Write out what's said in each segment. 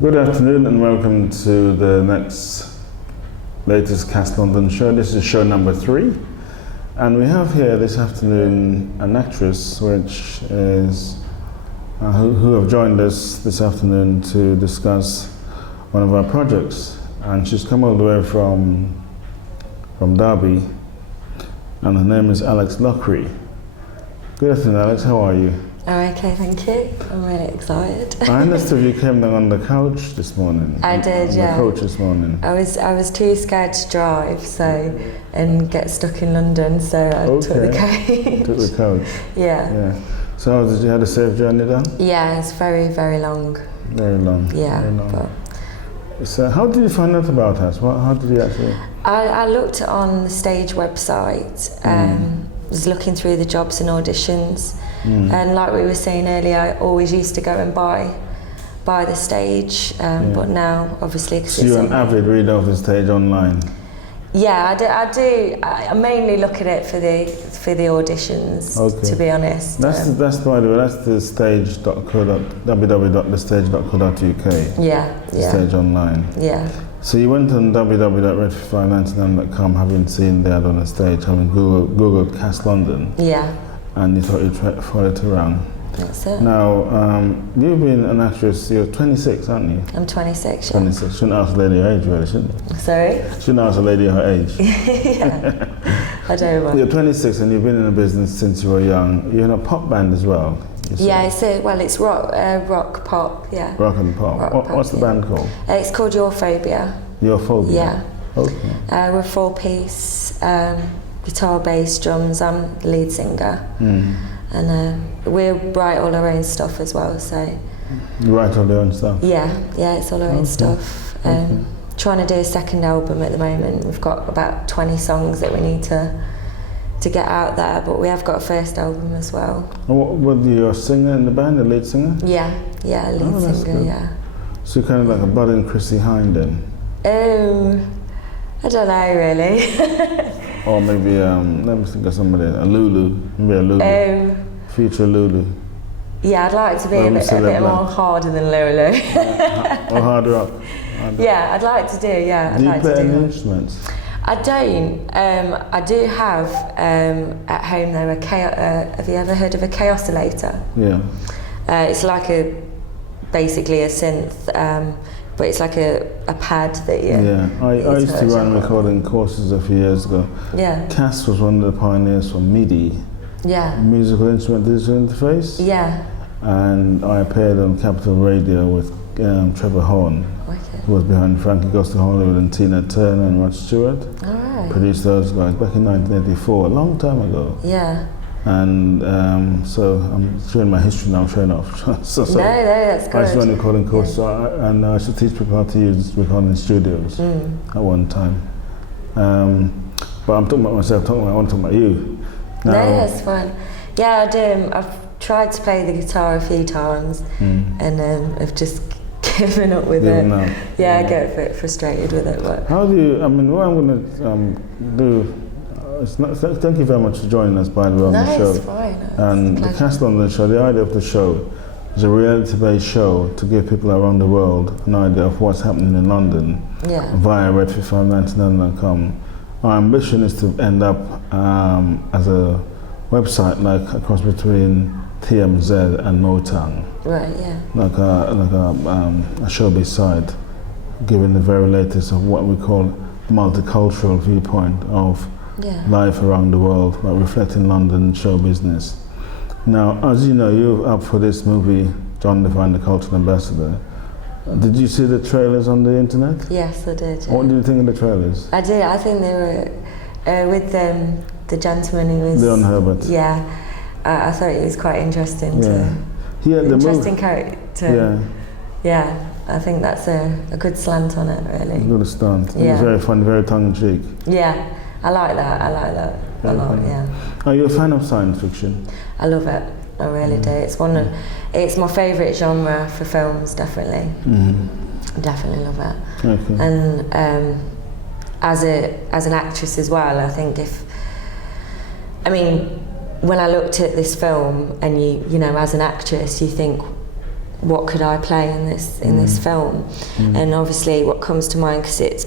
Good afternoon and welcome to the latest Cast London show. This is show number 3, and we have here this afternoon an actress which is who have joined us this afternoon to discuss one of our projects, and she's come all the way from Derby, and her name is Lockery. Good afternoon, Alex. How are you? Oh, okay, thank you. I'm really excited. I understood you came down on the couch this morning. I did, yeah. On the coach this morning. I was too scared to drive, and get stuck in London, so I took the coach. Took the coach. Yeah. So did you have a safe journey down? Yeah, it's very, very long. Very long. Yeah. Very long. So how did you find out about us? How did you actually? I looked on the stage website. Was looking through the jobs and auditions. And like we were saying earlier, I always used to go and buy the stage, but now obviously so you're an avid reader of the stage online? Yeah, I do. I mainly look at it for the auditions. Okay. To be honest. That's by the way, that's the www.thestage.co.uk. Yeah. Stage online. Yeah. So you went on www.red599.com, having seen the ad on the stage, having Googled Cast London. Yeah. And you thought you'd follow it around. That's it. Now, you've been an actress, you're 26, aren't you? I'm 26, 26. Shouldn't ask a lady her age, really, shouldn't you? Sorry? Shouldn't ask a lady her age. Yeah. I don't know. You're 26 and you've been in the business since you were young. You're in a pop band as well. Yeah, it's rock pop, yeah. Rock and pop. What's the band called? It's called Your Phobia. Your Phobia? Yeah. Okay. We're 4-piece, guitar, bass, drums. I'm the lead singer. And we write all our own stuff as well, so. You write all your own stuff? Yeah, it's all our own stuff. Trying to do a second album at the moment. We've got about 20 songs that we need to get out there, but we have got a first album as well. Were you a singer in the band, a lead singer? Yeah, lead singer, good. yeah. So you're kind of like a budding Chrissie Hynde then? I don't know really. Or maybe, let me think of somebody, a Lulu, maybe a Lulu. Future Lulu. Yeah, I'd like to be a bit more harder than Lulu. Or harder up. Yeah, I'd like to do, yeah. Do you play any instruments? I don't. I do have at home though have you ever heard of a chaosilator? Yeah. It's like basically a synth, but it's like a pad that you. Yeah, I used to run recording courses a few years ago. Yeah. Cass was one of the pioneers for MIDI. Yeah. Musical instrument digital interface. Yeah. And I appeared on Capital Radio with Trevor Horn, who was behind Frankie Goes to Hollywood and Tina Turner and Rod Stewart. All right. Produced those guys back in 1984, a long time ago. Yeah. And so I'm showing my history now, showing off. No, that's good. I used to run recording courses, and I used to teach people how to use recording studios at one time. But I'm talking about myself, I want to talk about you. Now, no, that's fine. Yeah, I do. I've tried to play the guitar a few times, and I've just given up with it. Yeah, I get a bit frustrated with it. But how do you? I mean, what I'm going to do. Thank you very much for joining us, by the way, on the show. It's fine. And the Cast London show. The idea of the show is a reality-based show to give people around the world an idea of what's happening in London via red599.com. Our ambition is to end up as a website like a cross between TMZ and Motown. Right, yeah. Like a showbiz site, giving the very latest of what we call multicultural viewpoint of life around the world, but reflecting London show business. Now, as you know, you're up for this movie, John Devine, the Cultural Ambassador. Did you see the trailers on the internet? Yes, I did. Yeah. What did you think of the trailers? I did. I think they were with the gentleman who was Leon Herbert. Yeah, I thought it was quite interesting. Interesting character. Yeah, I think that's a good slant on it, really. Good slant. Yeah. It's very fun, very tongue-in-cheek. Yeah, I like that a lot. Yeah. Are you a fan of science fiction? I love it. I really do. It's it's my favourite genre for films, definitely. I definitely love it. Okay. And as an actress as well, I think when I looked at this film, and you know, as an actress, you think, what could I play in this film? And obviously what comes to mind, because it's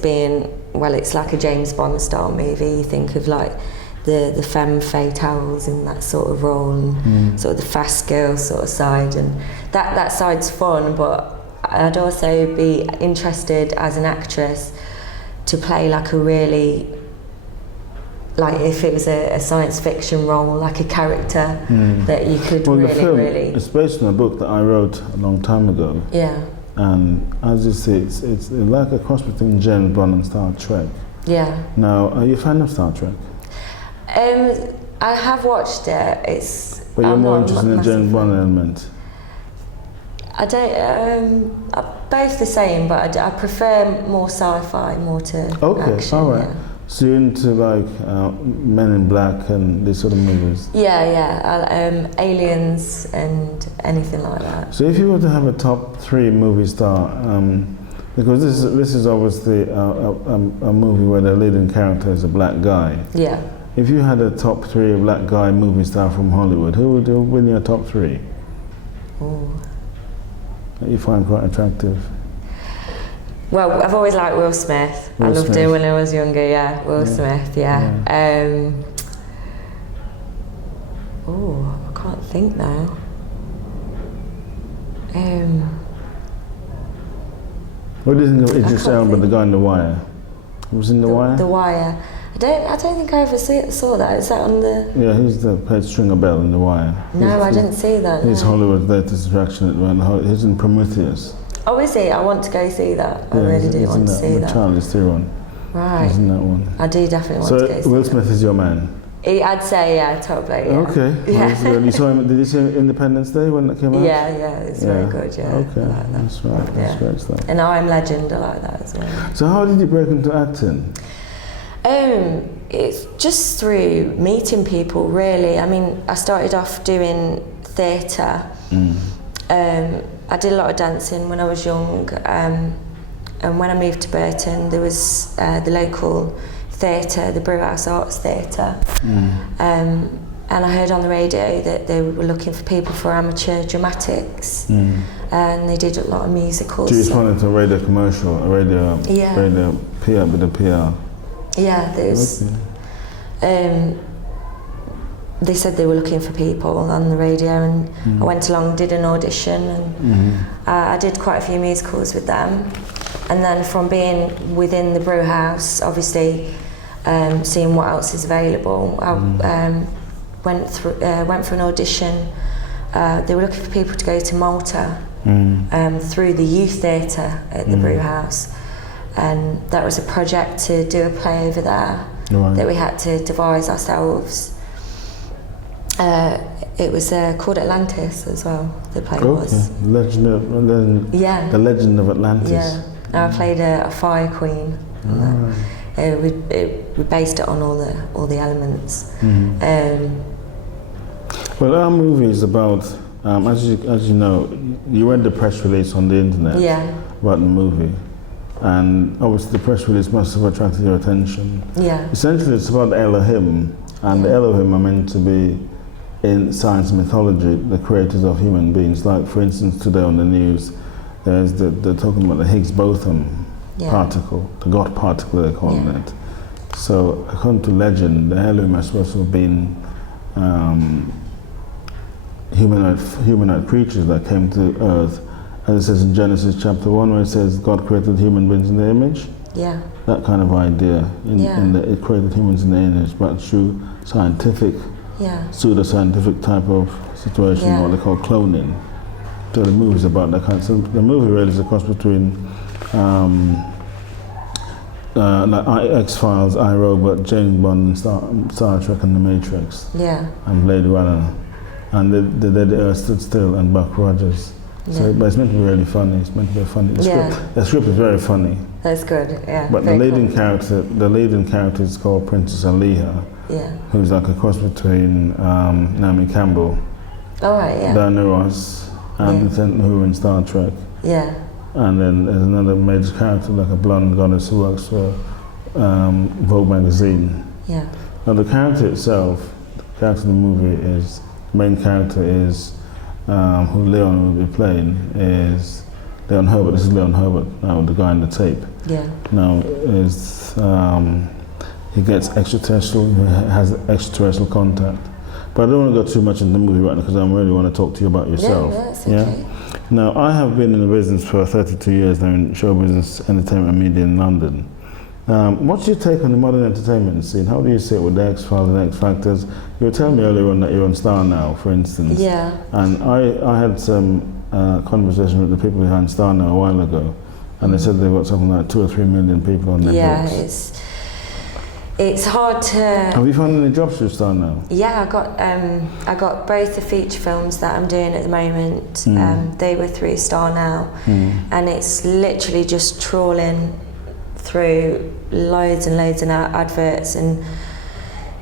like a James Bond style movie, you think of like the femme fatales in that sort of role, and sort of the fast girl sort of side, and that side's fun, but I'd also be interested as an actress to play like a really, like if it was a science fiction role, like a character that you could the film, really... it's based on a book that I wrote a long time ago. Yeah. And as you say, it's like a cross between James Bond and Star Trek. Yeah. Now, are you a fan of Star Trek? I have watched it. But you're more interested in the James Bond element? I don't... both the same, but I prefer more sci-fi, more to action. All right. Yeah. So you're into like Men in Black and these sort of movies? Yeah. Aliens and anything like that. So if you were to have a top 3 movie star, because this is obviously a movie where the leading character is a black guy. Yeah. If you had a top 3 black guy movie star from Hollywood, who would win your top 3? Ooh. That you find quite attractive? Well, I've always liked Will Smith. I loved him when I was younger, yeah. Will Smith, yeah. I can't think now. What do you think of Idris Elba, the guy in The Wire? Who was in The Wire? The Wire. I don't think I ever saw that. Is that on the... Yeah, he's the played Stringer Bell in The Wire. No, I didn't see that. He's Hollywood's latest attraction. He's in Prometheus. Oh, is he? I want to go see that. I really do want to see that. Charlize Theron. Right. He's in that one. I do definitely want to go see So Will Smith is your man? I'd say, yeah, top bloke, yeah. Okay. Yeah. Well, you saw him, did you see Independence Day when that came out? Yeah, it's very good, yeah. Okay, I like that. that's right. That's great stuff. And I'm Legend, I like that as well. So how did you break into acting? It's just through meeting people, really. I mean, I started off doing theatre. I did a lot of dancing when I was young, and when I moved to Burton, there was the local theatre, the Brewhouse Arts Theatre, and I heard on the radio that they were looking for people for amateur dramatics, and they did a lot of musicals. So you responded to a radio commercial, radio PR, with a PR? Yeah, there was... they said they were looking for people on the radio, and I went along, did an audition, and I did quite a few musicals with them. And then from being within the brew house, obviously seeing what else is available, I went for an audition. They were looking for people to go to Malta through the youth theatre at the brew house, and that was a project to do a play over there that we had to devise ourselves. It was called Atlantis as well, the play was. The Legend of Atlantis. Yeah, and I played a fire queen. We based it on all the elements. Well, our movie is about, as you know, you read the press release on the internet about the movie, and obviously the press release must have attracted your attention. Yeah. Essentially, it's about Elohim, and the Elohim are meant to be, in science and mythology, the creators of human beings. Like, for instance, today on the news, they're talking about the Higgs boson particle, the God particle they're calling it. So, according to legend, the Elohim are supposed to have been humanoid creatures that came to Earth, as it says in Genesis chapter 1, where it says God created human beings in the image. Yeah. That kind of idea. It created humans in the image, but through scientific, pseudo-scientific type of situation, what they call cloning. So the movie's about that kind. So the movie really is a cross between like X-Files, iRobot, James Bond, Star Trek, and The Matrix. Yeah. And Blade Runner. And the Earth Stood Still, and Buck Rogers. So, but it's meant to be really funny. It's meant to be funny. The script is very funny. That's good. Yeah. But the leading character is called Princess Aliha. Yeah. Who's like a cross between Naomi Campbell, Diana Ross, and Lieutenant Who in Star Trek. Yeah. And then there's another major character, like a blonde goddess who works for Vogue magazine. Yeah. Now the character itself, the character of the movie is, the main character is who Leon will be playing, is Leon Herbert. This is Leon Herbert, the guy in the tape. Yeah. Now, he gets extraterrestrial, he has extraterrestrial contact. But I don't want to go too much into the movie right now because I really want to talk to you about yourself. Yeah, that's okay. Yeah? Now, I have been in the business for 32 years now in show business, entertainment and media in London. What's your take on the modern entertainment scene? How do you see it with the X-Files and X-Factors? You were telling me earlier on that you're on Star Now, for instance. Yeah. And I had some conversation with the people behind Star Now a while ago, and they said they've got something like 2 or 3 million people on their books. Yeah, it's hard to. Have you found any jobs through Star Now? Yeah, I got both the feature films that I'm doing at the moment. They were through Star Now, and it's literally just trawling through loads and loads of adverts and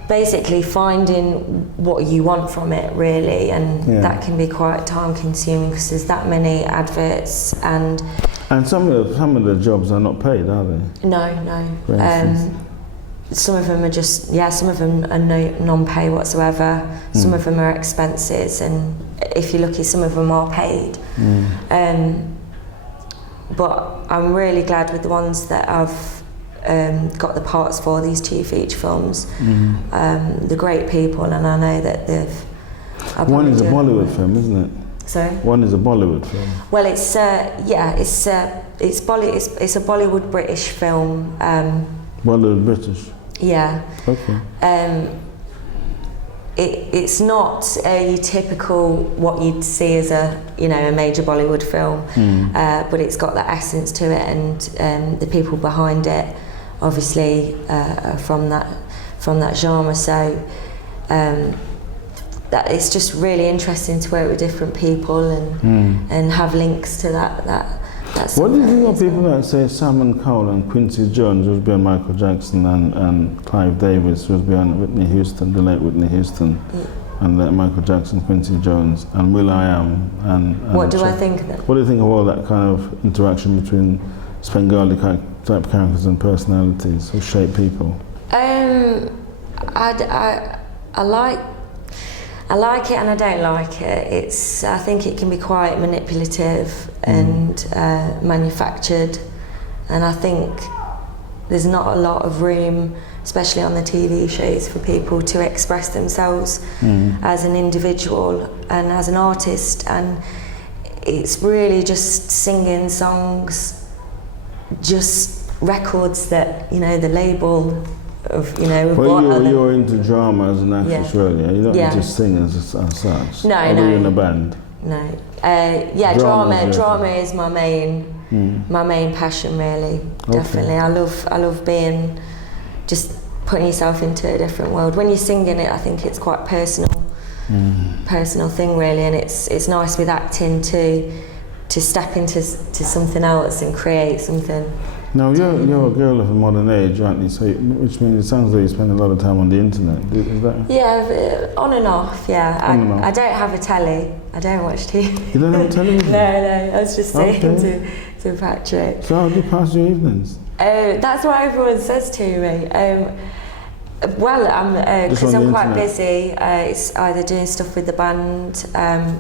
basically finding what you want from it, really, and that can be quite time consuming because there's that many adverts and some of the jobs are not paid, are they? No. Some of them are just some of them are non-pay whatsoever. Some of them are expenses, and if you're lucky, some of them are paid. But I'm really glad with the ones that I've got the parts for, these 2 feature films. They're great people, and I know that they've. One is a Bollywood film, isn't it? Sorry? One is a Bollywood film. Well, it's a Bollywood British film. Bollywood British. Yeah. Okay. It's not your typical what you'd see as a major Bollywood film, but it's got that essence to it, and the people behind it, obviously, are from that genre. So that it's just really interesting to work with different people and have links to that. What do you think of people like, say, Simon Cowell and Quincy Jones, who was behind Michael Jackson, and Clive Davis, who was behind Whitney Houston, the late Whitney Houston, and Michael Jackson, Quincy Jones, and Will.i.am, and what do I think of them? What do you think of all that kind of interaction between Bengali type characters and personalities who shape people? I like it and I don't like it. I think it can be quite manipulative and manufactured, and I think there's not a lot of room, especially on the TV shows, for people to express themselves as an individual and as an artist, and it's really just singing songs, just records that the label of Well, you're into drama as an actress, really. You don't just sing as such. No. You're in a band. No. Drama is my main passion, really. Okay. Definitely. I love being, just putting yourself into a different world. When you're singing it, I think it's quite personal thing, really, and it's nice with acting to step into something else and create something. Now, you're a girl of a modern age, aren't you? So, which means it sounds like you spend a lot of time on the internet. Is that? Yeah, on and off. Yeah, on and off. I don't have a telly. I don't watch TV. You don't have a television? No. I was just saying to Patrick. So how do you pass your evenings? That's what everyone says to me. Well, because I'm quite busy. It's either doing stuff with the band,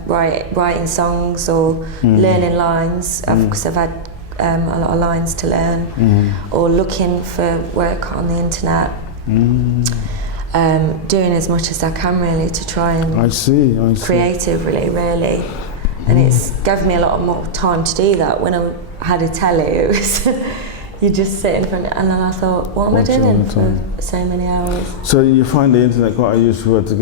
writing songs, or learning lines, because I've had a lot of lines to learn, or looking for work on the internet. Doing as much as I can, really, to try and I see. creatively, really. And it's given me a lot more time to do that. When I had a telly, it was you just sit in front, and then I thought, what am I doing for so many hours? So you find the internet quite a useful way to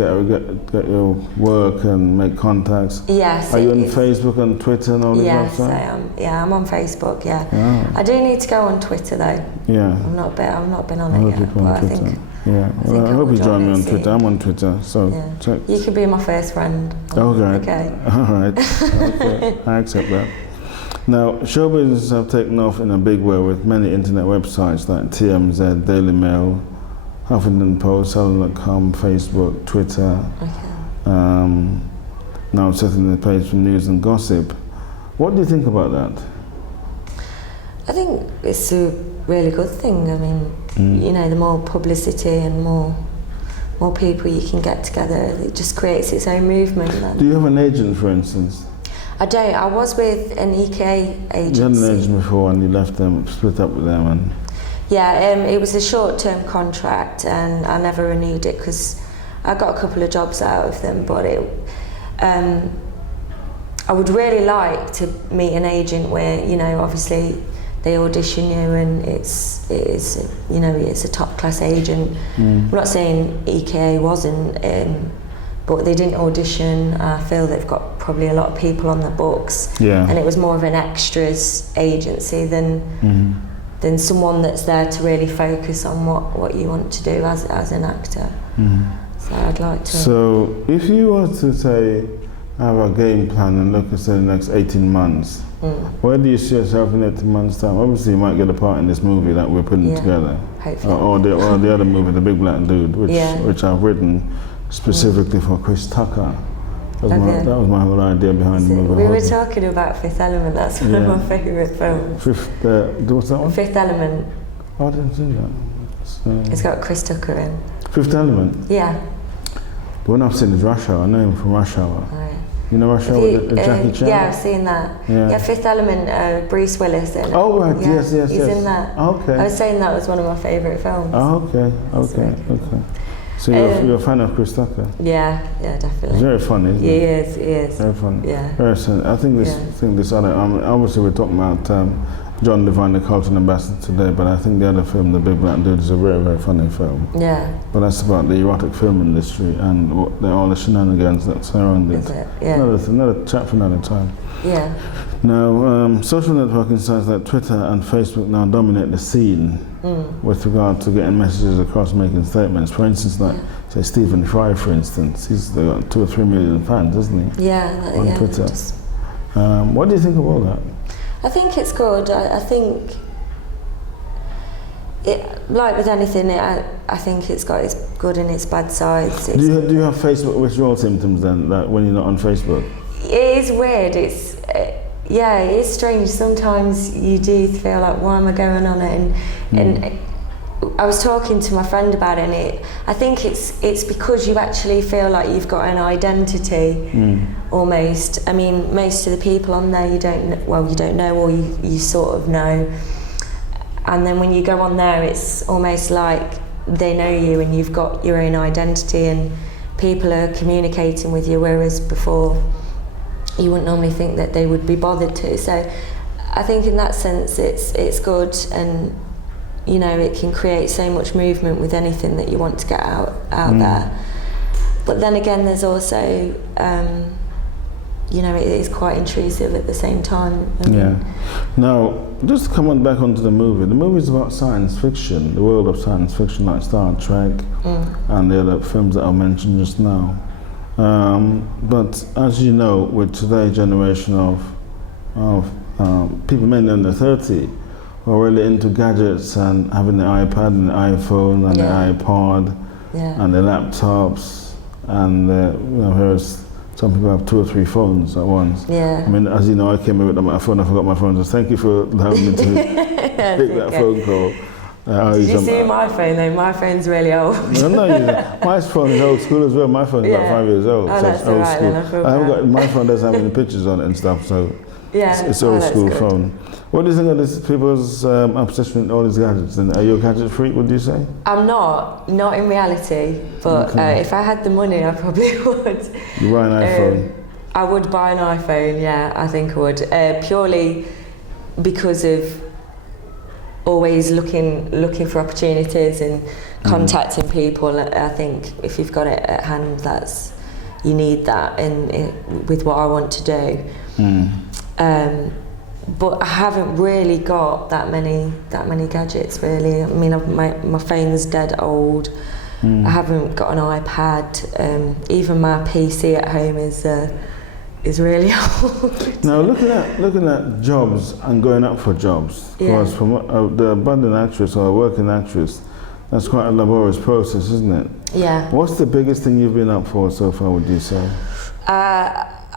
get your work and make contacts? Yes. Are you on Facebook and Twitter and all these websites? Yes, I am. Yeah, I'm on Facebook. Yeah. I do need to go on Twitter though. Yeah. I've not been on it yet, but I think. Yeah. Well, I hope you join me on Twitter. I'm on Twitter, so check. You could be my first friend. Okay. All right. Okay. I accept that. Now, show businesses have taken off in a big way with many internet websites like TMZ, Daily Mail, Huffington Post, Salon.com, Facebook, Twitter. Okay. Now setting the page for news and gossip. What do you think about that? I think it's a really good thing. I mean, the more publicity and more more people you can get together. It just creates its own movement then. Do you have an agent, for instance? I don't. I was with an EKA agency. You had an agent before and you left them, split up with them, and... Yeah, it was a short-term contract and I never renewed it because I got a couple of jobs out of them, but I would really like to meet an agent where, you know, obviously they audition you and it is, you know, it's a top-class agent. I'm not saying EKA wasn't, but they didn't audition. I feel they've got probably a lot of people on the books, and it was more of an extras agency than someone that's there to really focus on what you want to do as an actor. So I'd like to. So if you were to say, have a game plan and look at the next 18 months, where do you see yourself in 18 months' time? Obviously you might get a part in this movie that we're putting together. Hopefully. Or the other movie, The Big Black Dude, which I've written specifically for Chris Tucker. That was my whole idea behind the movie. We were talking about Fifth Element, that's one of my favourite films. What's that one? Fifth Element. Oh, I didn't see that. It's got Chris Tucker in. Fifth Element? Yeah. The one I've seen is Rush Hour. I know him from Rush Hour. Right. You know Rush Hour with Jackie Chan? Yeah, I've seen that. Yeah, Fifth Element, Bruce Willis in it. Oh, right, yeah, yes. He's in that. Okay. I was saying that was one of my favourite films. Oh, okay. So you're a fan of Chris Tucker? Yeah, definitely. He's very funny, isn't he? He is. Very funny. Yeah. Very funny. I think this other, obviously we're talking about John Devine, the Culture Ambassador today, but I think the other film, The Big Black Dude, is a very, very funny film. Yeah. But that's about the erotic film industry and all the shenanigans that surround it. Is it? Yeah. Another chat for another time. Yeah. Now, social networking sites like Twitter and Facebook now dominate the scene with regard to getting messages across, making statements. For instance, like, say, Stephen Fry, for instance, he's got 2 or 3 million fans, doesn't he? On Twitter. What do you think of all that? I think it's good. I think, like with anything, I think it's got its good and its bad sides. Do you have Facebook withdrawal symptoms then, like when you're not on Facebook? It is weird. It is strange. Sometimes you do feel like, why am I going on it? And I was talking to my friend about it, and I think it's because you actually feel like you've got an identity, almost. I mean, most of the people on there you don't know, or you sort of know. And then when you go on there, it's almost like they know you, and you've got your own identity, and people are communicating with you, whereas before you wouldn't normally think that they would be bothered to. So I think in that sense it's good, and you know, it can create so much movement with anything that you want to get out there. But then again, there's also you know, it is quite intrusive at the same time. Now, just to come on back onto the movie. The movie is about science fiction, the world of science fiction, like Star Trek and the other films that I mentioned just now. But as you know, with today's generation of people, mainly under 30, who are really into gadgets and having the iPad and the iPhone and the iPod and the laptops, and you know, here's some people have 2 or 3 phones at once. I mean, as you know, I came in with my phone, I forgot my phone, so thank you for allowing me to take that phone call. Did you see my phone though? My phone's really old. No, my phone is old school as well. My phone is about 5 years old. Oh, so that's it's old right, school. then I feel haven't got, my phone doesn't have any pictures on it and stuff, so it's old school phone. What do you think of this people's obsession with all these gadgets? And are you a gadget freak, would you say? I'm not in reality, but if I had the money, I probably would. You buy an iPhone? I would buy an iPhone, yeah, I think I would. Purely because of always looking for opportunities and contacting people. I think if you've got it at hand, you need that with what I want to do. But I haven't really got that many gadgets really. I mean, my phone's dead old. I haven't got an iPad. Even my PC at home is really old. Now looking at jobs and going up for jobs, because from the budding actress or a working actress, that's quite a laborious process, isn't it? Yeah. What's the biggest thing you've been up for so far, would you say?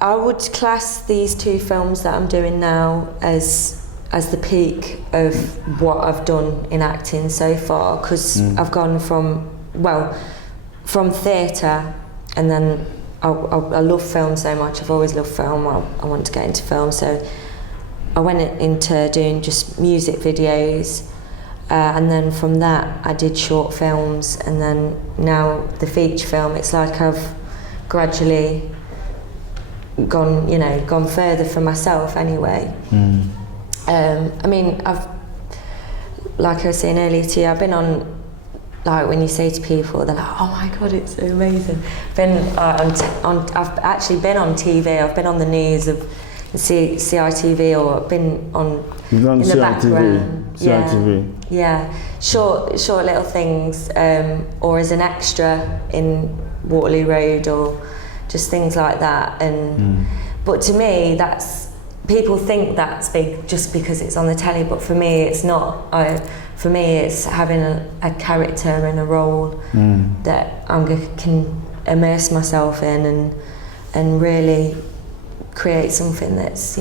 I would class these 2 films that I'm doing now as the peak of what I've done in acting so far, because I've gone from, from theatre, and then I love film so much. I've always loved film. I want to get into film, so I went into doing just music videos, and then from that I did short films, and then now the feature film. It's like I've gradually gone further for myself anyway. I mean, like I was saying earlier to you, I've been on, like when you say to people, they're like, oh my God, it's so amazing. I've actually been on TV, I've been on the news of CITV, or been on You've done in the background. CITV. Yeah, short little things, or as an extra in Waterloo Road, or just things like that. And but to me, people think that's big just because it's on the telly, but for me it's not. For me it's having a character and a role that can immerse myself in and really create something that's,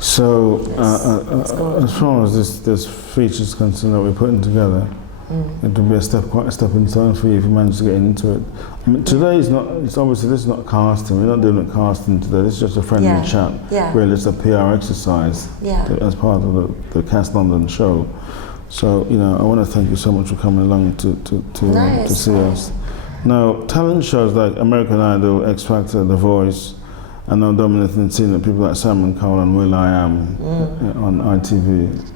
So as far as this features concerned that we're putting together, it will be quite a stepping stone for you if you manage to get into it. I mean, today is not. It's obviously this is not casting. We're not doing casting today. This is just a friendly chat. Yeah. Really, it's a PR exercise. Yeah. As part of the Cast London show. So I want to thank you so much for coming along to see us. Now, talent shows like American Idol, X Factor, The Voice, and now dominating the scene that people like Simon Cowell and will.i.am on ITV.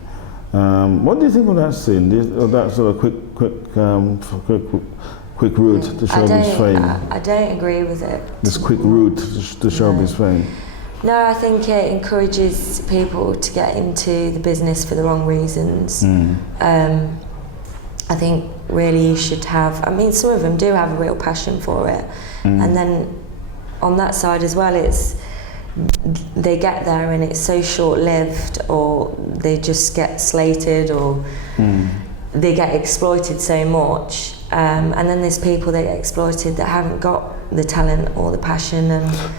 What do you think of that scene? Of that sort of quick route to showbiz fame? I don't agree with it. This quick route to showbiz fame? No, I think it encourages people to get into the business for the wrong reasons. I think really you should have, I mean, some of them do have a real passion for it. And then on that side as well, they get there and it's so short-lived, or they just get slated, or they get exploited so much. And then there's people that get exploited that haven't got the talent or the passion.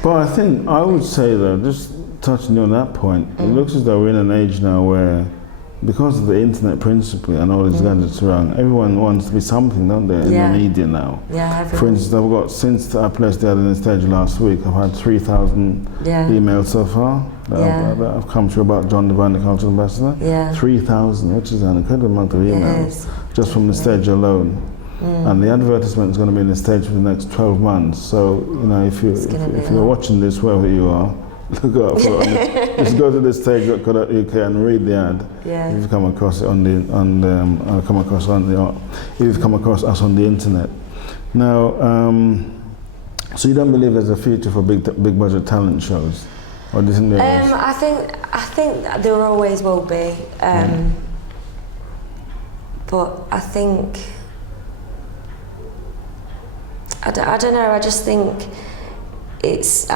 But I think, I would say though, just touching on that point, it looks as though we're in an age now where, because of the internet principally and all these gadgets around, everyone wants to be something, don't they, in the media now. Yeah, for instance, since I placed the other stage last week, I've had 3,000 emails so far that have come through about John Devine, the Cultural Ambassador. 3,000, which is an incredible amount of emails, just from the stage alone. And the advertisement is going to be in the stage for the next 12 months. So, if you're watching this, wherever you are, look out for it. Just go to this stage.co.uk and read the ad. If you've come across it if you've come across us on the internet. Now, so you don't believe there's a future for big budget talent shows, or do you think there is? I think that there always will be, but I think. I don't know. I just think it's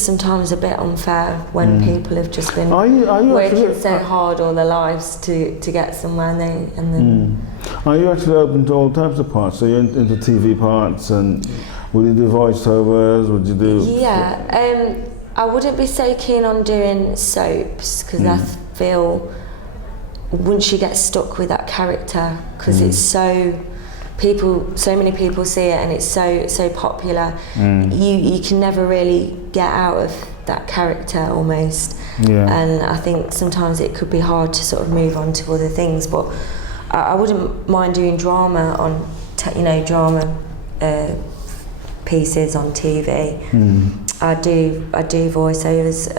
sometimes a bit unfair when people have just been working so hard all their lives to get somewhere, and then. Are you actually open to all types of parts? So you're into TV parts, and would you do voiceovers? Would you do? Yeah, I wouldn't be so keen on doing soaps because I feel once you get stuck with that character, because it's so many people see it and it's so popular, you can never really get out of that character almost. And I think sometimes it could be hard to sort of move on to other things, but I wouldn't mind doing drama on drama pieces on TV. I do voiceovers,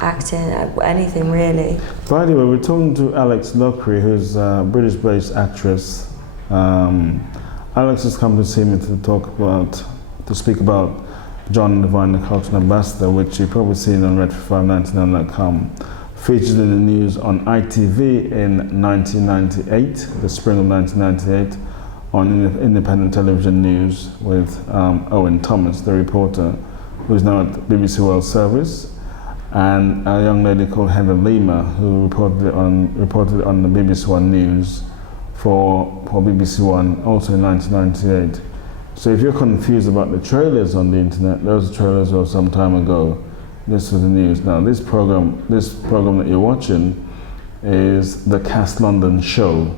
acting, anything really. By the way, we're talking to Alex Lockery, who's a British-based actress. Alex has come to see me to speak about John Devine, the Cultural Ambassador, which you've probably seen on red599.com. Featured in the news on ITV in 1998, the spring of 1998, on independent television news with Owen Thomas, the reporter, who's now at BBC World Service, and a young lady called Heather Lima, who reported it on the BBC One News for BBC One, also in 1998. So if you're confused about the trailers on the internet, those trailers were some time ago. This was the news. Now this program that you're watching is the Cast London show.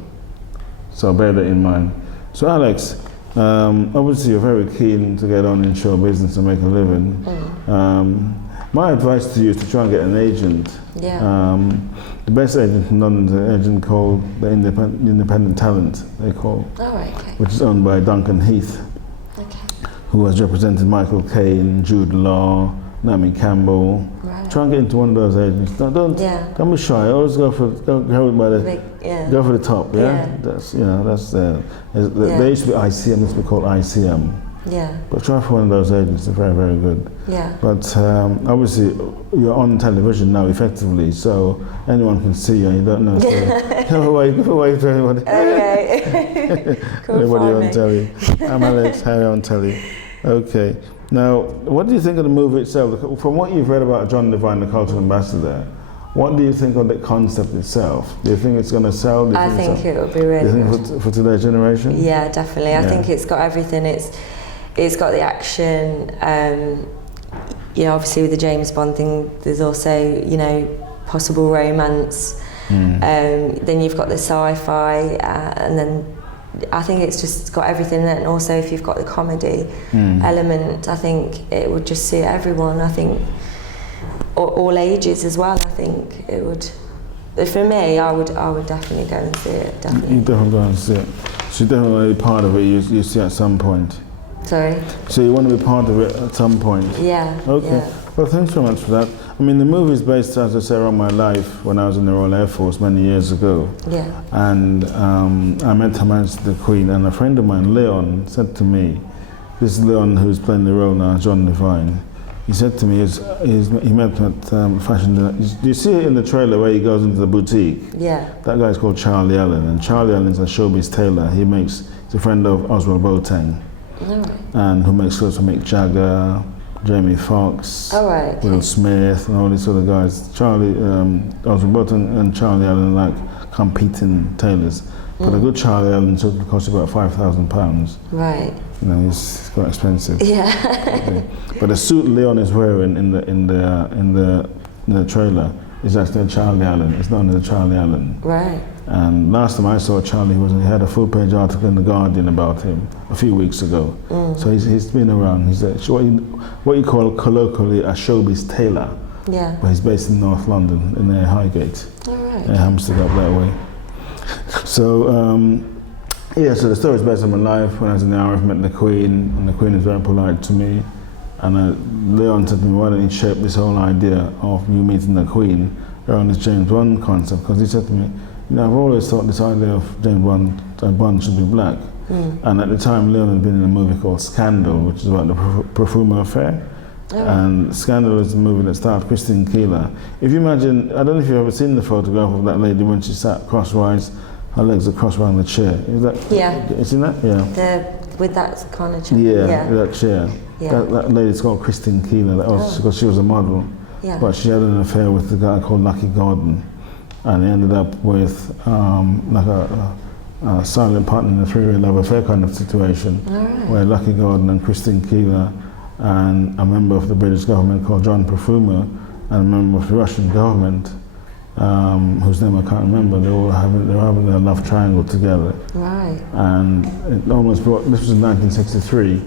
So bear that in mind. So Alex, Obviously, you're very keen to get on in show business and make a living. My advice to you is to try and get an agent. Yeah. The best agent in London is an agent called the Independent Talent, they call, All right, okay. which is owned by Duncan Heath, Okay. who has represented Michael Caine, Jude Law, Naomi Campbell. Right. Try and get into one of those agents. Don't be shy. Always go for go for the top. Yeah, Yeah. that's they used to be ICM. This be called ICM. Yeah. But try for one of those agents. They're very, very good. Yeah. But obviously, you're on television now, effectively, so anyone can see you, and you don't know. So give away to anybody. Okay. Anybody on telly. I'm Alex. Harry on telly. Okay. Now, what do you think of the movie itself? From what you've read about John Devine, the cultural ambassador, what do you think of the concept itself? Do you think it's going to sell? I think it will be really do you good. think for today's generation? Yeah, definitely. I think it's got everything. It's got the action. Obviously with the James Bond thing, there's also possible romance. Then you've got the sci-fi, and then I think it's just got everything. And also, if you've got the comedy element, I think it would just suit everyone. I think all ages as well. I think it would. For me, I would definitely go and see it. Definitely. You definitely go and see it. So you're definitely part of it. You see at some point. Sorry? So you want to be part of it at some point? Yeah. Okay. Yeah. Well, thanks very much for that. I mean, the movie is based, as I say, around my life when I was in the Royal Air Force many years ago. Yeah. And I met Her Majesty the Queen, and a friend of mine, Leon, said to me, this is Leon who's playing the role now, John Devine. He said to me, he met at fashion dinner. Do you see it in the trailer where he goes into the boutique? Yeah. That guy's called Charlie Allen, and Charlie Allen's a showbiz tailor. He's a friend of Oswald Boateng. Right. And who makes clothes for Mick Jagger, Jamie Foxx, Okay. Will Smith, and all these sort of guys. Oswald Boateng and Charlie Allen are like competing tailors. But a good Charlie Allen suit would cost about £5,000. Right. It's quite expensive. Yeah. Okay. But the suit Leon is wearing in the trailer is actually a Charlie Allen. It's not a Charlie Allen. Right. And last time I saw Charlie, he had a full-page article in The Guardian about him a few weeks ago. So he's been around. He's what you call colloquially a showbiz tailor. Yeah. But he's based in North London, in near Highgate. All right. Near Hampstead, up that way. So, so the story is based on my life. When I was in the RF, I met the Queen, and the Queen is very polite to me. And Leon said to me, why don't you shape this whole idea of you meeting the Queen around this James Bond concept? Because he said to me, I've always thought this idea of James Bond should be black. And at the time, Leon had been in a movie called Scandal, which is about the Profumo affair. And Scandal is a movie that starred Christine Keeler. If you imagine, I don't know if you've ever seen the photograph of that lady when she sat crosswise, her legs are crossed around the chair. Is that? Yeah. You seen that? Yeah. With that kind of chair. Yeah, with that chair. Yeah. That lady's called Christine Keeler. Because she was a model. Yeah. But she had an affair with the guy called Lucky Gordon. And he ended up with like a silent partner in a three-way love affair kind of situation, where Lucky Gordon and Christine Keeler and a member of the British government called John Profumo and a member of the Russian government, whose name I can't remember, they were having their love triangle together. Right. And it almost brought, this was in 1963,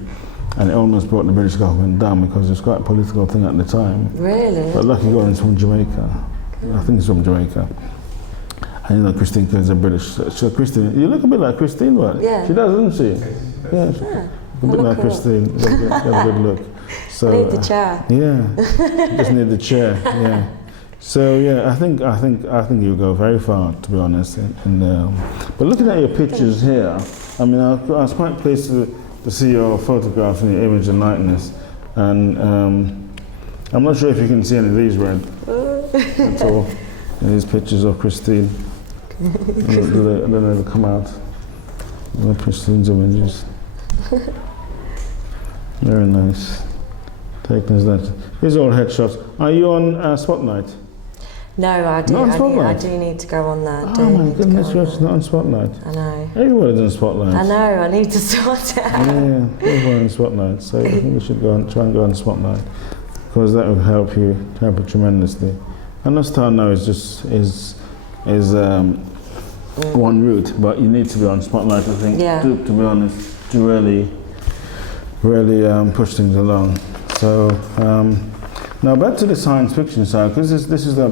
and it almost brought the British government down because it was quite a political thing at the time. Really? But Lucky Gordon's from Jamaica. I think he's from Jamaica. And Christine Keeler's a British. So Christine, you look a bit like Christine, right? Yeah. She does, doesn't she? Yeah. A bit like Christine. You have a good look. So, need the chair. Yeah. Just need the chair. Yeah. So yeah, I think you'll go very far, to be honest. But looking at your pictures here, I mean, I was quite pleased to see your photograph and your image and likeness. And I'm not sure if you can see any of these red at all. These pictures of Christine. I don't know if they come out. Christine's images. Very nice. Taken as that. These are all headshots. Are you on Spotlight? No, I do. Not on Spotlight? I do need to go on that. Oh my goodness, you're not on Spotlight. I know. Everybody's on Spotlight. I know. I need to sort it out. Yeah, everybody's on Spotlight. So I think we should try and go on Spotlight because that will help you tremendously. And the Star now is one route, but you need to be on Spotlight, I think, to be honest. to really push things along. So now back to the science fiction side, because this is a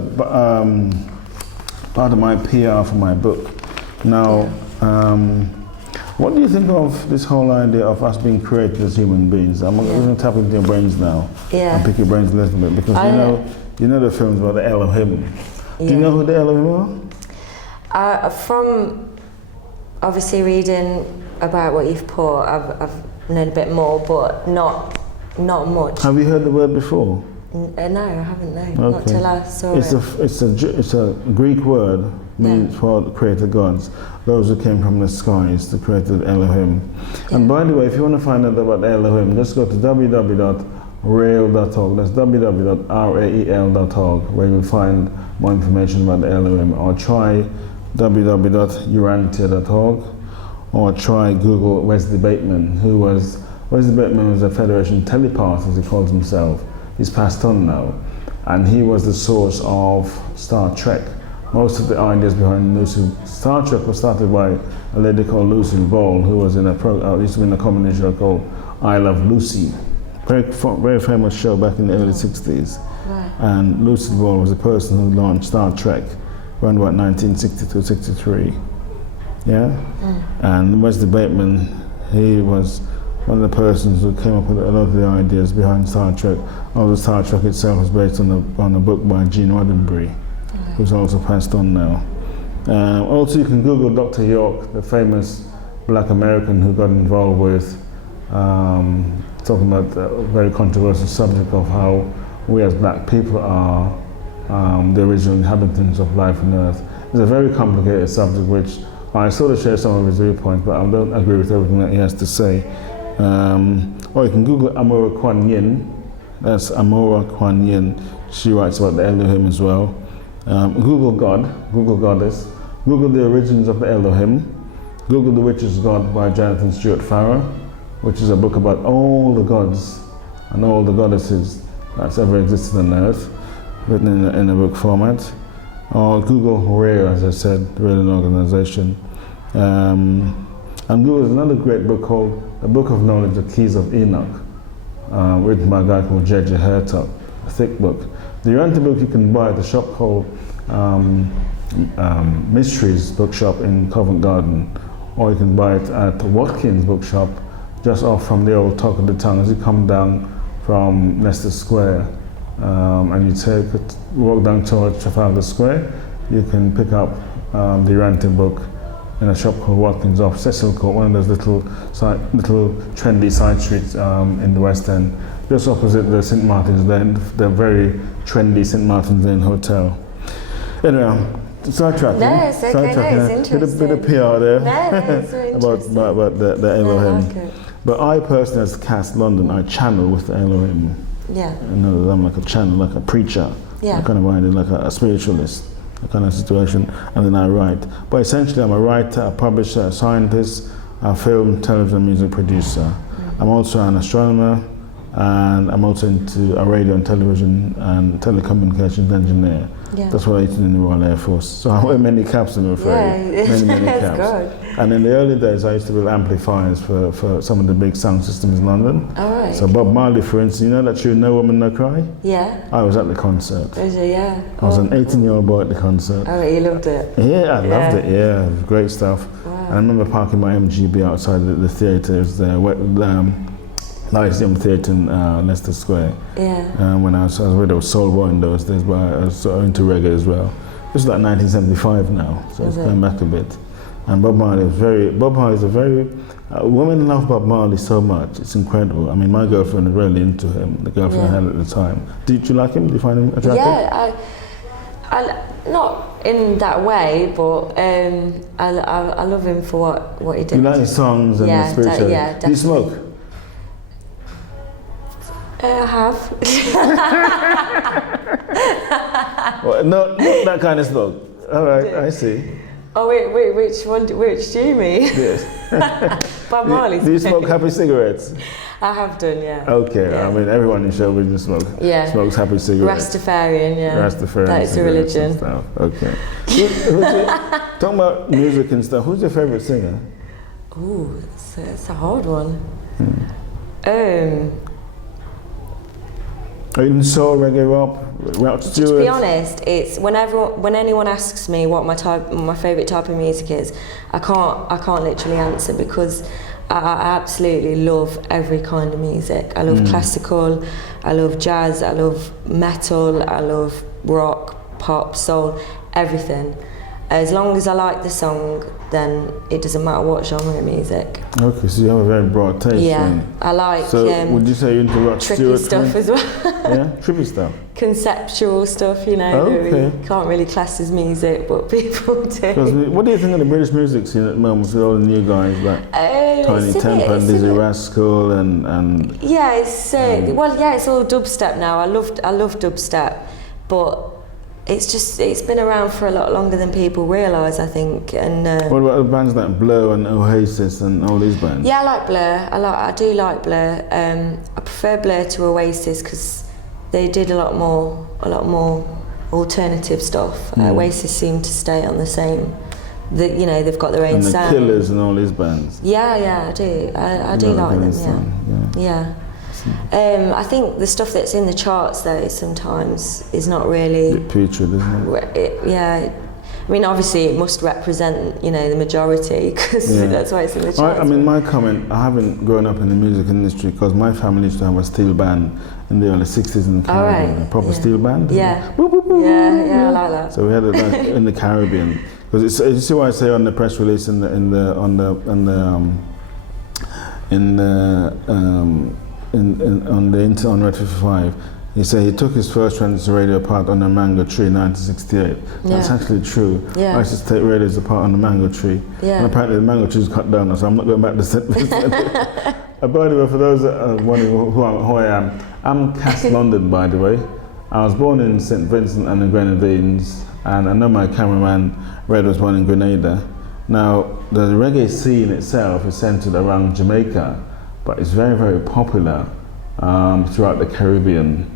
part of my PR for my book. Now, what do you think of this whole idea of us being created as human beings? I'm going to tap into your brains now and pick your brains a little bit, because you know the films about the Elohim. Do you know who the Elohim are? From obviously reading about what you've put, I've known a bit more, but not much. Have you heard the word before? No, I haven't. No, not till I saw it. It's a Greek word means for created gods, those who came from the skies, the created Elohim. And by the way, if you want to find out about Elohim, just go to www.rael.org. That's www.rael.org, where you'll find more information about the Elohim. Or try www.urantia.org, or try Google Wesley Bateman, Wesley Bateman was a Federation telepath, as he calls himself. He's passed on now, and he was the source of Star Trek. Most of the ideas behind Star Trek was started by a lady called Lucy Ball, who was in used to be in a comedy show called I Love Lucy. Very famous show back in the early 60s. Right. And Lucy Ball was the person who launched Star Trek around about 1962-63. Yeah? And Wesley Bateman, he was one of the persons who came up with a lot of the ideas behind Star Trek. Although Star Trek itself was based on a book by Gene Roddenberry, who's also passed on now. Also, you can Google Dr. York, the famous black American who got involved with talking about a very controversial subject of how we as black people are the original inhabitants of life on Earth. It's a very complicated subject, which I sort of share some of his viewpoints, but I don't agree with everything that he has to say. Or you can Google Amora Kwan Yin. That's Amora Kwan Yin. She writes about the Elohim as well. Google God, Google Goddess. Google the origins of the Elohim. Google The Witch's God by Jonathan Stewart Farrar, which is a book about all the gods and all the goddesses that's ever existed on Earth, written in a book format. Or Google Rael, as I said, Rael an organization. And Google is another great book called The Book of Knowledge, The Keys of Enoch, written by a guy called J.J. Hertog, a thick book. The Urantia book you can buy at the shop called Mysteries Bookshop in Covent Garden, or you can buy it at Watkins Bookshop, just off from the old Talk of the Tongue as you come down from Leicester Square. And you walk down towards Trafalgar Square, you can pick up the Urantia book in a shop called Watkins off Cecil Court, one of those little trendy side streets in the West End, just opposite the St. Martin's Lane, the very trendy St. Martin's Lane Hotel. Anyway, sidetracking. No, it's okay, no, it's interesting. Bit of PR there. No, it's really interesting. about the Elohim. I like it. But I personally, as Cast London, I channel with the Elohim. Yeah. You know, I'm like a channel, like a preacher. Yeah. I kind of write it like a spiritualist, a kind of situation, and then I write. But essentially, I'm a writer, a publisher, a scientist, a film, television, music producer. I'm also an astronomer, and I'm also into a radio and television and telecommunications engineer. Yeah. That's what I did in the Royal Air Force. So I wear many caps, I'm afraid. Yeah, many that's caps. good. And in the early days, I used to build amplifiers for some of the big sound systems in London. All right. So Bob Marley, for instance, you know that tune No Woman No Cry? Yeah. I was at the concert. Was it? Yeah. I was an 18-year-old boy at the concert. Oh, you loved it? Yeah, I loved it, yeah. It was great stuff. Wow. And I remember parking my MGB outside the theatre. It was the Lyceum Theatre in Leicester Square. Yeah. When I was really a soul boy in those days, but I was sort of into reggae as well. This is like 1975 now, so it's going back a bit. And Bob Marley is women love Bob Marley so much, it's incredible. I mean, my girlfriend was really into him, the girlfriend I had at the time. Did you like him? Did you find him attractive? Yeah, I not in that way, but I love him for what he did. You like his songs and the spiritual? Yeah, definitely. Do you smoke? I have. Well, not that kind of smoke. All right, I see. Oh wait, which one? Which do you mean? Yes. Bob Marley. Do you smoke happy cigarettes? I have done, yeah. Okay, yeah. I mean everyone in show business smokes happy cigarettes. Rastafarian, yeah. Rastafarian. That is a religion. Okay. Talking about music and stuff, who's your favorite singer? Ooh, It's a hard one. Are you in soul, reggae, rap, To be honest, it's when anyone asks me what my favourite type of music is, I can't literally answer because I absolutely love every kind of music. I love classical, I love jazz, I love metal, I love rock, pop, soul, everything. As long as I like the song, then it doesn't matter what genre of music. Okay, so you have a very broad taste. Yeah, then. I like. So would you say you're into Rod trippy Stewart stuff as well? Yeah, trippy stuff. Conceptual stuff, you know. Okay. We can't really class as music, but people do. What do you think of the British music scene at the moment with all the new guys like Tiny Temper and Dizzy Rascal and yeah, it's it's all dubstep now. I love dubstep, but it's been around for a lot longer than people realise, I think. And what about the bands like Blur and Oasis and all these bands? Yeah, I like Blur. I do like Blur. I prefer Blur to Oasis because they did a lot more alternative stuff. Oasis seemed to stay on the same. They've got their own and the sound. Killers and all these bands. Yeah, I do. I do like them. Yeah. I think the stuff that's in the charts though sometimes is not really putrid, isn't it? I mean, obviously it must represent, the majority because that's why it's in the charts. I mean, my comment, I haven't grown up in the music industry because my family used to have a steel band in the early 60s in the Caribbean, a proper steel band. Yeah. Boop, boop, boop. Yeah, I like that. So we had it like in the Caribbean. Because you see what I say on the press release on the on Red 55, he said he took his first transistor radio apart on a mango tree in 1968. That's actually true. I used to take radios apart on the mango tree. And apparently the mango tree is cut down now, so I'm not going back to St. Vincent. By the way, for those that are wondering who I am, I'm Cass London, by the way. I was born in St. Vincent and the Grenadines, and I know my cameraman Red was born in Grenada. Now, the reggae scene itself is centered around Jamaica, but it's very, very popular throughout the Caribbean.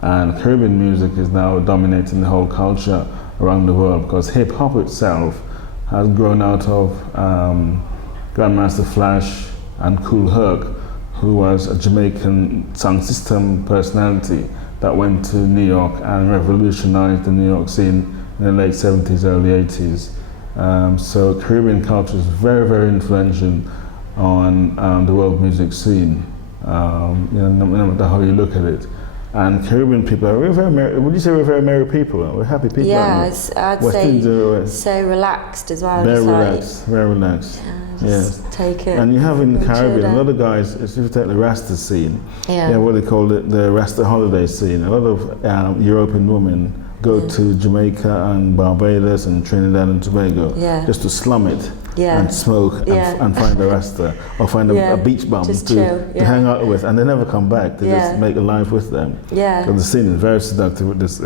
And Caribbean music is now dominating the whole culture around the world because hip hop itself has grown out of Grandmaster Flash and Kool Herc, who was a Jamaican sound system personality that went to New York and revolutionized the New York scene in the late 70s, early 80s. So Caribbean culture is very, very influential on the world music scene, no matter how you look at it. And Caribbean people are very merry. Would you say we're very merry people? We're happy people. Yeah, I'd say so relaxed as well. Very relaxed, very relaxed. Yes. Take it. And you have in the Caribbean, a lot of guys, if you take the Rasta scene, what they call it, the Rasta holiday scene, a lot of European women go to Jamaica and Barbados and Trinidad and Tobago just to slum it and smoke and find a Rasta or find a beach bum to hang out with, and they never come back to just make a life with them. So the scene is very seductive with this,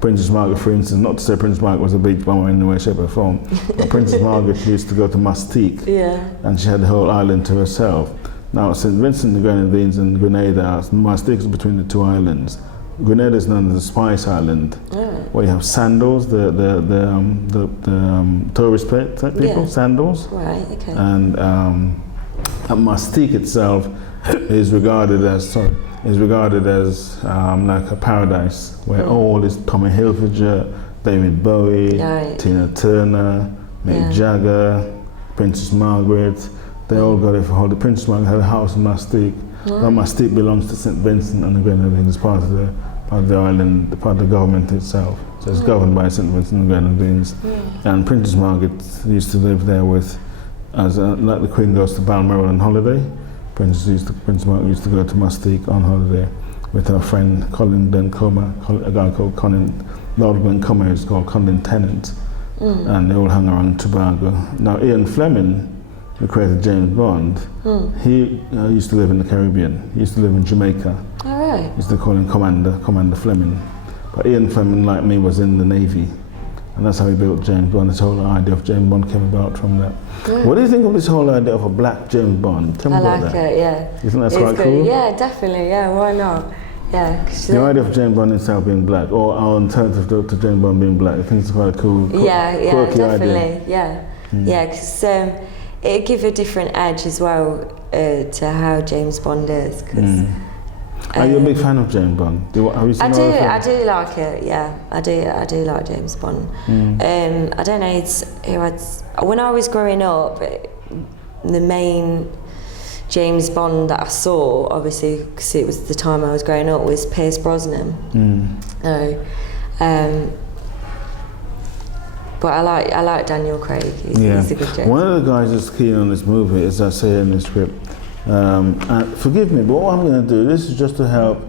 Princess Margaret, for instance, not to say Princess Margaret was a beach bum in any way, shape or form, but Princess Margaret used to go to Mustique and she had the whole island to herself. Now St. Vincent and the Grenadines and Grenada, Mustique is between the two islands. Grenada is known as the Spice Island, where you have sandals, the tourist people, sandals. Right, okay. And Mustique itself is regarded as like a paradise, where all this Tommy Hilfiger, David Bowie, Tina Turner, Mick Jagger, Princess Margaret, they all got it for holiday. Princess Margaret had a house in Mustique. Now Mustique belongs to St. Vincent and the Grenadines, part of the island, part of the government itself. So it's governed by St. Vincent and the Grenadines. And Princess Margaret used to live there with, like the Queen goes to Balmoral on holiday, Princess Margaret used to go to Mustique on holiday with her friend Colin Glencomer, a guy called Lord Glencomer, who's called Colin Tennant, and they all hung around Tobago. Now Ian Fleming, who created James Bond, he used to live in the Caribbean. He used to live in Jamaica. He used to call him Commander Fleming. But Ian Fleming, like me, was in the Navy. And that's how he built James Bond. This whole idea of James Bond came about from that. What do you think of this whole idea of a black James Bond? Tell me about that. I like it, yeah. You think that's quite cool? Yeah, definitely, why not? Yeah. The idea of James Bond himself being black, or our alternative to James Bond being black, I think it's quite a cool, quirky definitely, idea. Yeah, because it'd give a different edge as well to how James Bond is. Are you a big fan of James Bond? Have you seen all the films? I do like it. Yeah, I do like James Bond. I don't know. When I was growing up, the main James Bond that I saw, obviously, because it was the time I was growing up, was Pierce Brosnan. But I like Daniel Craig. He's a good James. One of the guys that's keen on this movie, as I say in the script, and forgive me, but what I'm going to do, this is just to help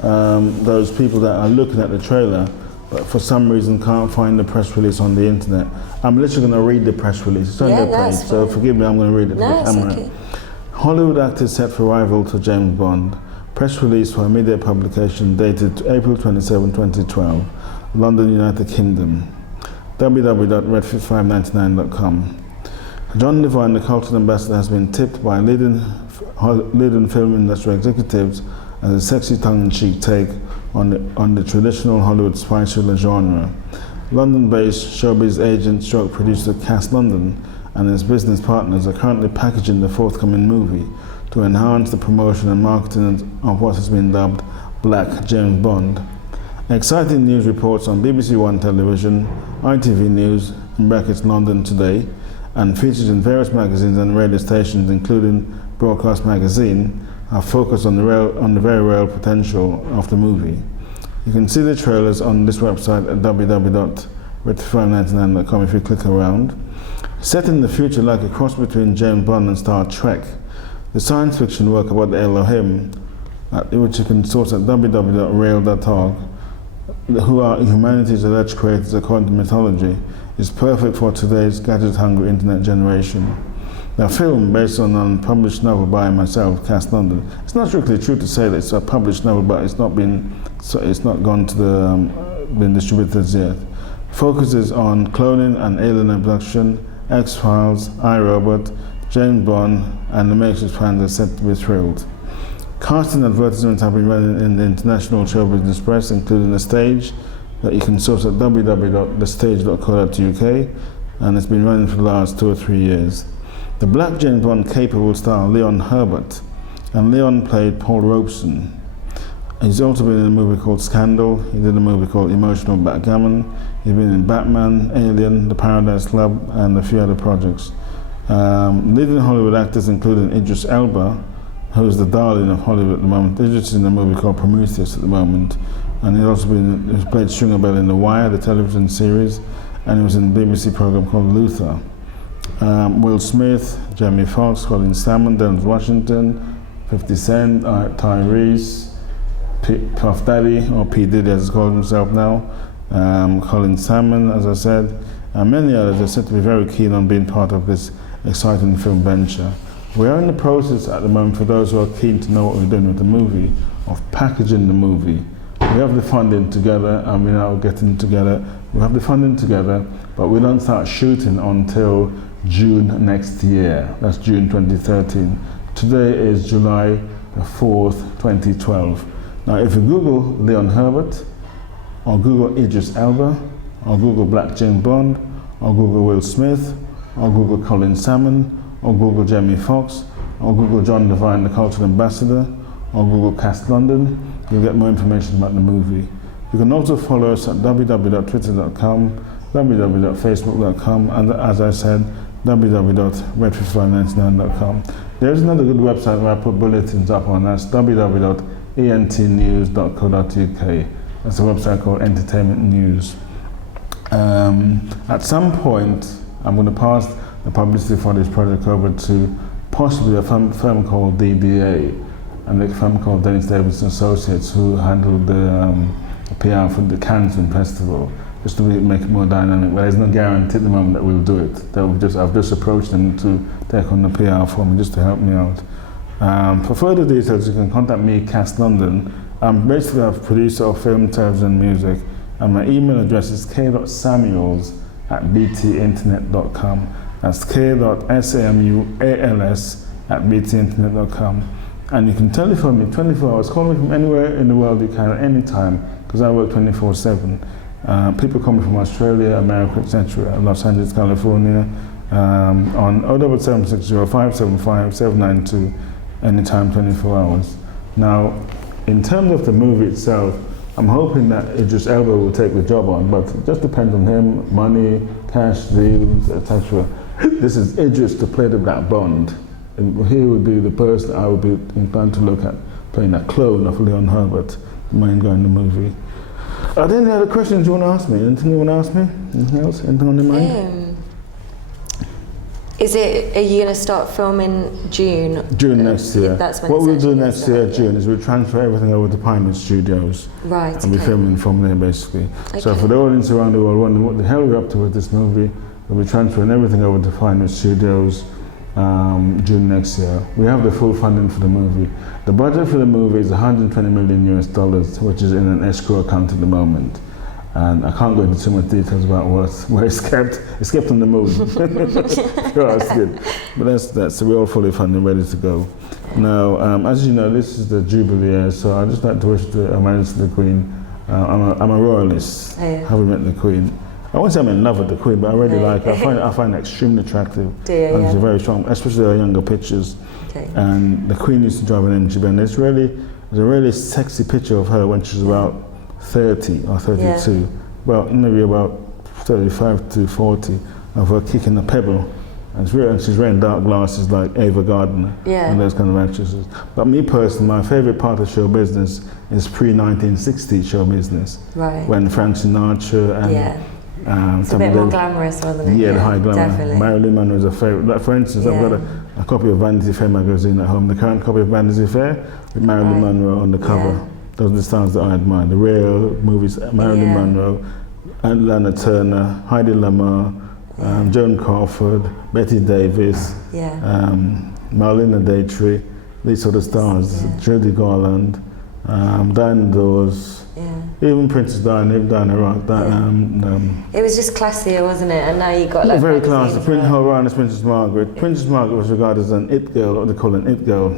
those people that are looking at the trailer, but for some reason can't find the press release on the internet. I'm literally going to read the press release. It's on their page, so forgive me, I'm going to read it to the camera. Okay. Hollywood actors set for rival to James Bond. Press release for immediate publication dated April 27, 2012. London, United Kingdom. www.redfit599.com. John Devine, the cultural ambassador, has been tipped by leading film industry executives as a sexy tongue-in-cheek take on the traditional Hollywood spy thriller genre. London-based showbiz agent stroke producer Cass London and his business partners are currently packaging the forthcoming movie to enhance the promotion and marketing of what has been dubbed Black James Bond. Exciting news reports on BBC One television, ITV News, in brackets London Today, and featured in various magazines and radio stations, including Broadcast Magazine, are focused on the very real potential of the movie. You can see the trailers on this website at www.redfit599.com if you click around. Set in the future like a cross between James Bond and Star Trek, the science fiction work about the Elohim, which you can source at www.rail.org, who are humanity's alleged creators according to mythology, is perfect for today's gadget-hungry internet generation. The film, based on a published novel by myself, Cass London, it's not strictly true to say that it's a published novel, but it's not gone to been distributed as yet. Focuses on cloning and alien abduction, X-Files, iRobot, James Bond, and the Matrix fans are set to be thrilled. Casting advertisements have been running in the international show business press, including The Stage, that you can source at www.thestage.co.uk, and it's been running for the last 2 or 3 years. The Black James Bond capable star Leon Herbert, and Leon played Paul Robeson. He's also been in a movie called Scandal. He did a movie called Emotional Backgammon. He's been in Batman, Alien, The Paradise Club, and a few other projects. Leading Hollywood actors including Idris Elba, who's the darling of Hollywood at the moment. Idris is in a movie called Prometheus at the moment, and he's played Stringer Bell in The Wire, the television series, and he was in a BBC program called Luther. Will Smith, Jamie Foxx, Colin Salmon, Denzel Washington, 50 Cent, Tyrese, Puff Daddy, or P. Diddy as he calls himself now, Colin Salmon, as I said, and many others are said to be very keen on being part of this exciting film venture. We are in the process at the moment, for those who are keen to know what we're doing with the movie, of packaging the movie. We have the funding together, and we're now getting together. We have the funding together, but we don't start shooting until June next year. That's June 2013. Today is July the 4th, 2012. Now, if you Google Leon Herbert, or Google Idris Elba, or Google Black James Bond, or Google Will Smith, or Google Colin Salmon, or Google Jamie Foxx, or Google John Devine, the cultural ambassador, or Google Cass London, you'll get more information about the movie. You can also follow us at www.twitter.com, www.facebook.com, and as I said, www.redfit599.com. There's another good website where I put bulletins up on, that's www.entnews.co.uk. That's a website called Entertainment News. At some point, I'm going to pass the publicity for this project over to possibly a firm called DDA and a firm called Dennis Davis Associates, who handled the PR for the Cannes Film Festival, just to make it more dynamic. But there's no guarantee at the moment that we'll do it. I've just approached them to take on the PR for me, just to help me out. For further details, you can contact me, Cass London. I'm basically a producer of film, television, and music, and my email address is k.samuels@btinternet.com. That's k.samuals@btinternet.com. And you can telephone me 24 hours. Call me from anywhere in the world you can at any time, because I work 24/7. People coming from Australia, America, etc., Los Angeles, California, on 07760 575 792 anytime, 24 hours. Now, in terms of the movie itself, I'm hoping that Idris Elba will take the job on, but it just depends on him, money, cash, deals, etc. This is Idris to play the Black Bond. And he would be the person I would be inclined to look at, playing a clone of Leon Herbert, the main guy in the movie. Are there any other questions you want to ask me? Anything you want to ask me? Anything else? Anything on your mind? Are you going to start filming June? June next year. That's when what it's we'll do actually next year, June, is we'll transfer everything over to Pinewood Studios. Right. And be filming from there, basically. So for the audience around the world wondering what the hell we're up to with this movie, we'll be transferring everything over to Pinewood Studios June next year. We have the full funding for the movie. The budget for the movie is $120 million US, which is in an escrow account at the moment. And I can't go into too much details about where it's kept. It's kept on the moon. But that's so we're all fully funded, ready to go. Now, as you know, this is the Jubilee year, so I'd just like to wish Her Majesty the Queen. I'm a royalist, having met the Queen. I won't say I'm in love with the Queen, but I really like her. I find her extremely attractive. And she's very strong, especially her younger pictures. And the Queen used to drive an MG Benz. It's a really sexy picture of her when she's about 30 or 32, well, maybe about 35 to 40, of her kicking a pebble. And she's wearing dark glasses like Ava Gardner and those kind of actresses. But me personally, my favorite part of show business is pre-1960 show business. Right. When Frank Sinatra and it's a bit more glamorous, wasn't it? Yeah, the high glamour. Definitely. Marilyn Monroe is a favorite. Like, for instance, I've got a copy of Vanity Fair magazine at home, the current copy of Vanity Fair with Marilyn Monroe on the cover. Those are the stars that I admire. The real movies, Marilyn Monroe, Lana Turner, Heidi Lamar, Joan Crawford, Betty Davis, Marlena Dietrich, these sort of stars, Judy Garland, Diana Dawes, even Princess Diana, Rock. It was just classier, wasn't it? And now you got like very classy. Her Highness Princess Margaret. Princess Margaret was regarded as an it girl, what they call an it girl,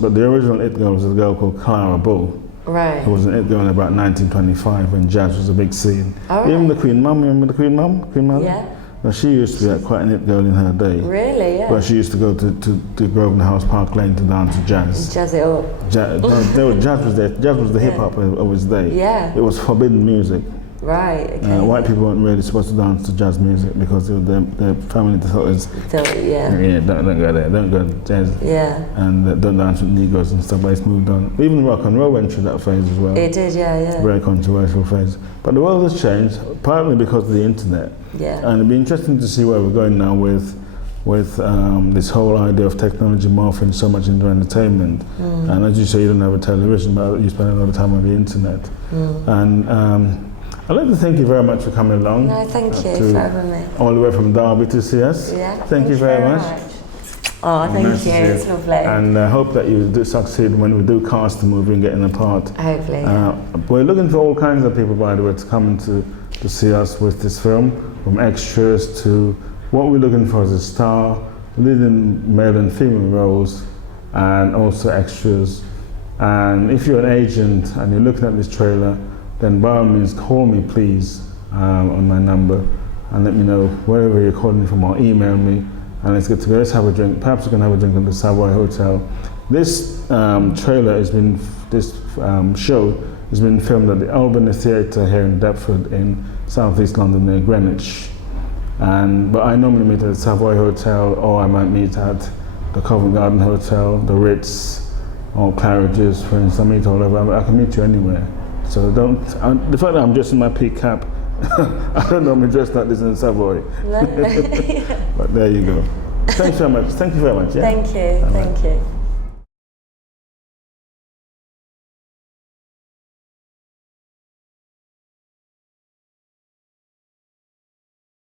but the original it girl was a girl called Clara Bull. Right. Who was an it girl in about 1925 when jazz was a big scene. Even the Queen Mum, remember the Queen Mum? Queen Mother? Yeah. Now, she used to be quite an it girl in her day. Really? Yeah. But she used to go to Grosvenor House, Park Lane to dance to jazz. Jazz it up. Jazz was there. Jazz was the hip hop of its day. Yeah. It was forbidden music. Right. Okay. White people weren't really supposed to dance to jazz music because their family thought it was. Don't go there. Don't go to jazz. Yeah. And don't dance with Negroes and stuff. But it's moved on. Even rock and roll went through that phase as well. It did. Yeah. Very controversial phase. But the world has changed, partly because of the internet. Yeah. And it'd be interesting to see where we're going now with this whole idea of technology morphing so much into entertainment. And as you say, you don't have a television, but you spend a lot of time on the internet. And I'd like to thank you very much for coming along. No, thank you for having me. All the way from Derby to see us. Yeah. Thank you very much. Oh, thank you. It's lovely. And I hope that you do succeed when we do cast the movie and get in a part. Hopefully. We're looking for all kinds of people, by the way, to come to see us with this film, from extras to what we're looking for as a star, leading male and female roles, and also extras. And if you're an agent and you're looking at this trailer, then by all means call me, please, on my number, and let me know wherever you're calling me from, or email me, and let's get together. Let's have a drink. Perhaps we can have a drink at the Savoy Hotel. This show has been filmed at the Albany Theatre here in Deptford, in southeast London, near Greenwich. But I normally meet at the Savoy Hotel, or I might meet at the Covent Garden Hotel, the Ritz, or Claridge's, for instance. I meet all over. I can meet you anywhere. So the fact that I'm dressed in my peak cap, I don't normally dress like this in the Savoy. But there you go. Thanks very much. Thank you very much. Yeah? Thank you. Thank you.